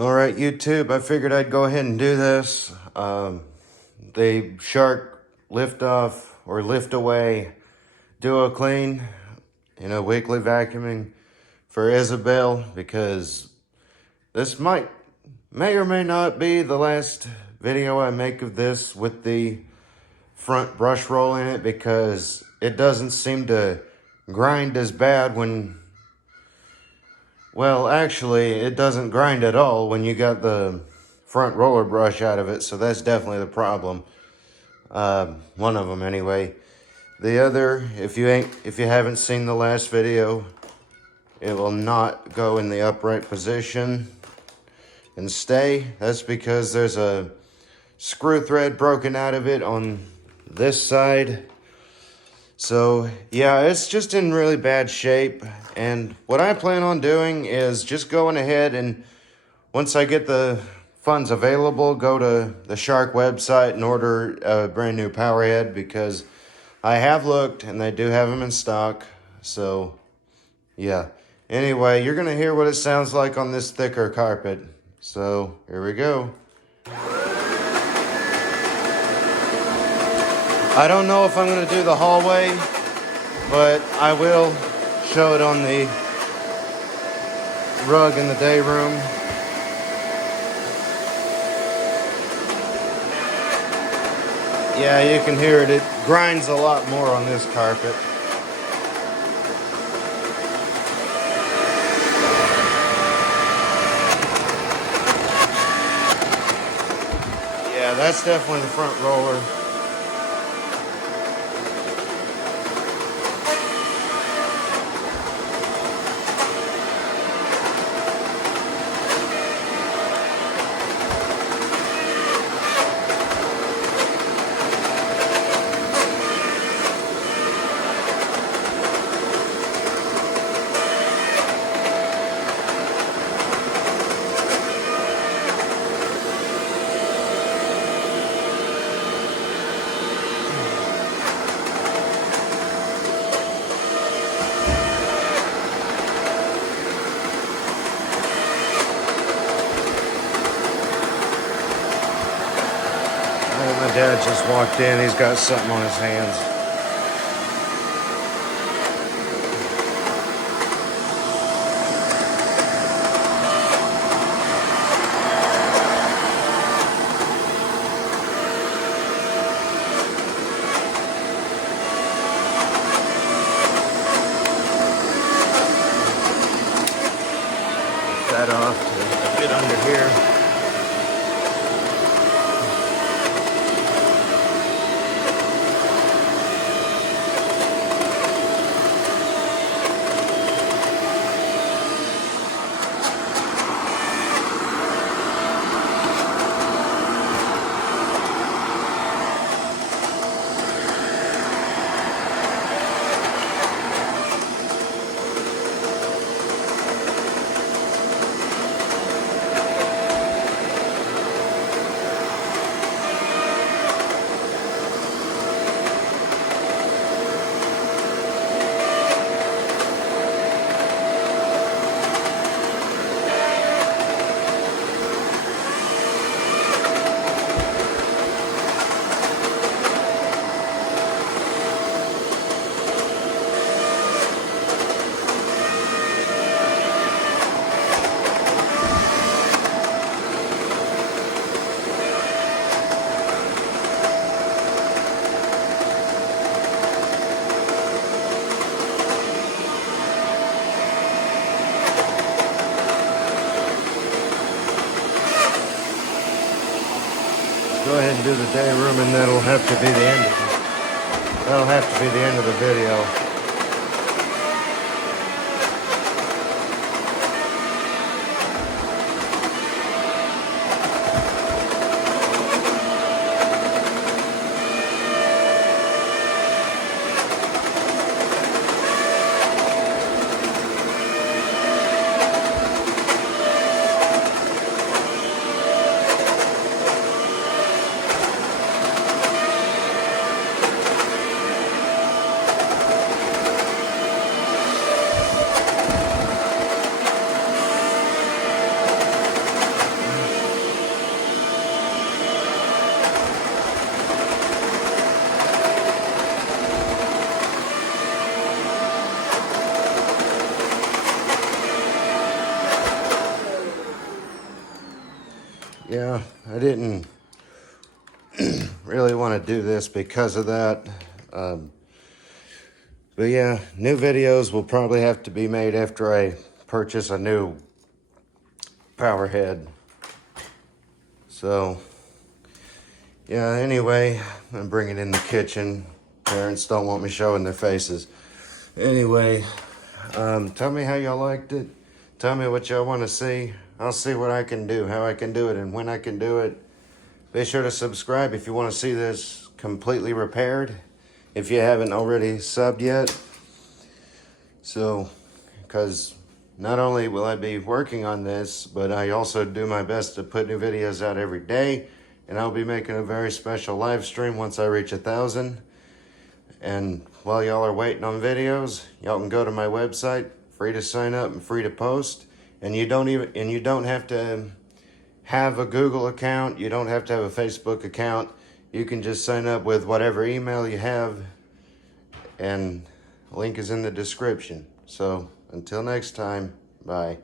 Alright, YouTube, I figured I'd go ahead and do this. The Shark lift off or lift away duo clean, weekly vacuuming for Isabel, because this may or may not be the last video I make of this with the front brush roll in it, because it doesn't seem to grind as bad when, well, actually, it doesn't grind at all when you got the front roller brush out of it, so that's definitely the problem. One of them anyway. The other, if you haven't seen the last video, it will not go in the upright position and stay. That's because there's a screw thread broken out of it on this side. So yeah, it's just in really bad shape. And what I plan on doing is just going ahead and once I get the funds available, go to the Shark website and order a brand new power head, because I have looked and they do have them in stock. So yeah. Anyway, you're gonna hear what it sounds like on this thicker carpet. So here we go. I don't know if I'm gonna do the hallway, but I will show it on the rug in the day room. Yeah, you can hear it. It grinds a lot more on this carpet. Yeah, that's definitely the front roller. My dad just walked in. He's got something on his hands. Get that off to get under here. Go ahead and do the day room, and that'll have to be the end of it. That'll have to be the end of the video. yeah, I didn't really want to do this because of that. But yeah, new videos will probably have to be made after I purchase a new power head. So, yeah, anyway, I'm bringing in the kitchen. Parents don't want me showing their faces. Anyway, tell me how y'all liked it. Tell me what y'all want to see. I'll see what I can do, how I can do it, and when I can do it. Be sure to subscribe if you want to see this completely repaired, if you haven't already subbed yet. So, because not only will I be working on this, but I also do my best to put new videos out every day. And I'll be making a very special live stream once I reach 1,000. And while y'all are waiting on videos, y'all can go to my website, free to sign up and free to post. And you don't have to have a Google account. You don't have to have a Facebook account. You can just sign up with whatever email you have, and link is in the description. So until next time, bye.